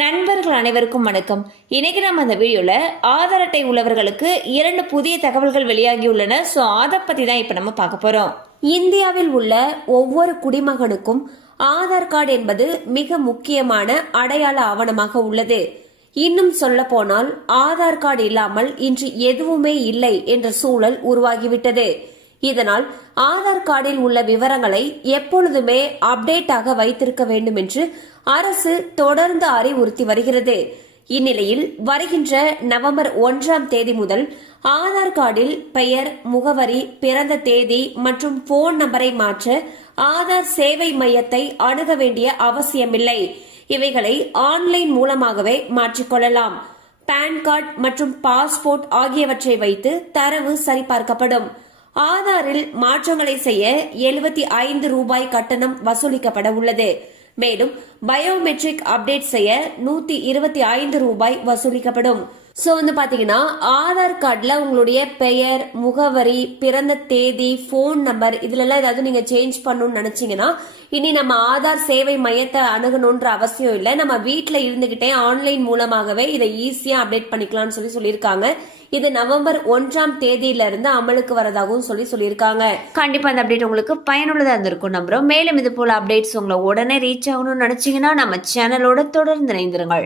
நண்பர்கள் அனைவருக்கும் வணக்கம். இன்னைக்கு நம்ம அந்த வீடியோவில் ஆதார் அட்டை உள்ளவர்களுக்கு இரண்டு புதிய தகவல்கள் வெளியாகியுள்ளன. ஸோ அதை பற்றி தான் இப்போ நம்ம பார்க்க போகிறோம் இந்தியாவில் உள்ள ஒவ்வொரு குடிமகனுக்கும் ஆதார் கார்டு என்பது மிக முக்கியமான அடையாள ஆவணமாக உள்ளது. இன்னும் சொல்ல போனால் ஆதார் கார்டு இல்லாமல் இன்று எதுவுமே இல்லை என்ற சூழல் உருவாகிவிட்டது. இதனால் ஆதார் கார்டில் உள்ள விவரங்களை எப்பொழுதுமே அப்டேட்டாக வைத்திருக்க வேண்டும் என்று அரசு தொடர்ந்து அறிவுறுத்தி வருகிறது. இந்நிலையில் வருகின்ற நவம்பர் ஒன்றாம் தேதி முதல் ஆதார் கார்டில் பெயர் முகவரி பிறந்த தேதி மற்றும் போன் நம்பரை மாற்ற ஆதார் சேவை மையத்தை அணுக வேண்டிய அவசியமில்லை. இவைகளை ஆன்லைன் மூலமாகவே மாற்றிக்கொள்ளலாம் பான் கார்டு மற்றும் பாஸ்போர்ட் ஆகியவற்றை வைத்து தரவு சரிபார்க்கப்படும். ஆதாரில் மாற்றங்களை செய்ய எழுபத்தி ஐந்து ரூபாய் கட்டணம் வசூலிக்கப்பட உள்ளது. மேலும் பயோமெட்ரிக் அப்டேட் செய்ய நூத்தி இருபத்தி ஐந்து ரூபாய் வசூலிக்கப்படும். ஸோ வந்து பார்த்தீங்கன்னா ஆதார் கார்டில் உங்களுடைய பெயர் முகவரி பிறந்த தேதி ஃபோன் நம்பர் இதுலலாம் ஏதாவது நீங்கள் சேஞ்ச் பண்ணணும்னு நினச்சிங்கன்னா இனி நம்ம ஆதார் சேவை மையத்தை அணுகணுன்ற அவசியம் இல்லை. நம்ம வீட்டில் இருந்துக்கிட்டே ஆன்லைன் மூலமாகவே இதை ஈஸியாக அப்டேட் பண்ணிக்கலாம்னு சொல்லி சொல்லியிருக்காங்க. இது நவம்பர் ஒன்றாம் தேதியிலிருந்து அமலுக்கு வரதாகவும் சொல்லி சொல்லியிருக்காங்க. கண்டிப்பா அந்த அப்டேட் உங்களுக்கு பயனுள்ளதாக இருந்திருக்கும் நம்புறோம். மேலும் இது போல அப்டேட்ஸ் உங்களை உடனே ரீச் ஆகணும்னு நினைச்சீங்கன்னா நம்ம சேனலோட தொடர்ந்து இணைந்திருங்கள்.